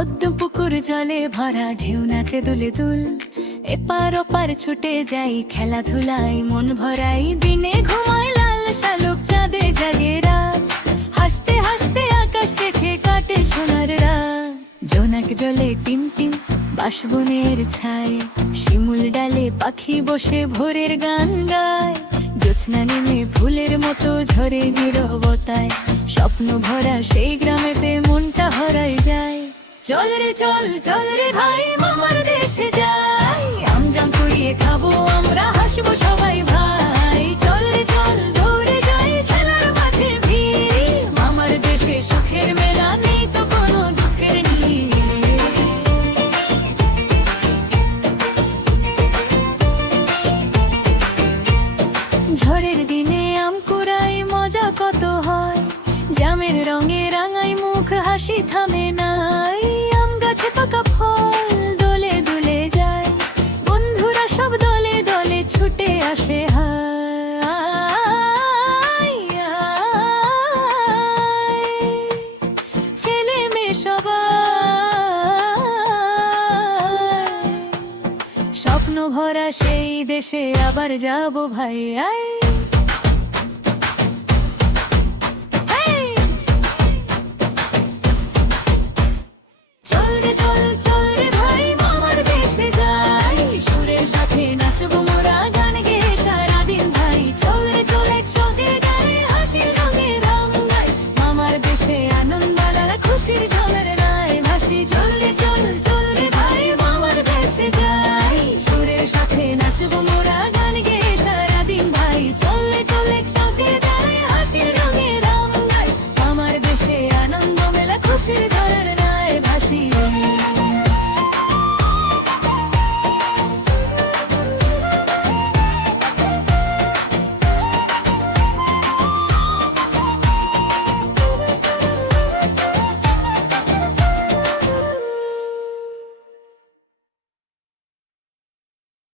পদ্ম পুকুর জলে ভরা, ঢেউ নাচে দুলে দুল। এপার ওপার ছুটে যাই, খেলাধুলাই মন ভরাই। দিনে ঘুমায় লাল শালুক, চাঁদে জাগে রাত। হাসতে হাসতে আকাশ দেখে কাটে সোনার রাত। জোনাক জলে টিম টিম, বাঁশবনের ছায়। শিমুল ডালে পাখি বসে ভোরের গান গায়। জ্যোৎস্না নেমে ফুলের মতো ঝরে নীরবতায়। স্বপ্ন ভরা সেই গ্রামেতে মনটা হারাই যায়। চল রে চল, চল রে ভাই, মামার দেশে যাই। আমজাম কুড়িয়ে খাবো আমরা, হাসবো সবাই ভাই। চল রে চল, দৌড়ে যাই, খেলার মাঠে ভিড়। মামার দেশে সুখের মেলা, নেই তো কোনো দুঃখের নীড়। ঝড়ের দিনে আম কুড়াই, মজা কত হয়। জামের রঙে রাঙাই মুখ, হাসি থামে নাই। আম গাছে পাকা ফল দোলে দুলে যায়। বন্ধুরা সব দলে দলে ছুটে আসে হায় হায়। ছেলে মেয়ে সবাই, স্বপ্ন ভরা সেই দেশে আবার যাবো ভাই। আয় চল রে চল, চল রে ভাই, মামার দেশে যাই। সুরের সাথে নাচবো মোরা, গান গেয়ে সারাদিন ভাই। চল রে চল, একসঙ্গে গায়ে হাসির রঙে রং গাই। মামার দেশে আনন্দ লালা, খুশির ঝড়ের নাই ভাসি। চল রে চল, চল রে ভাই, মামার দেশে যাই। সুরের সাথে নাচবো মোরা।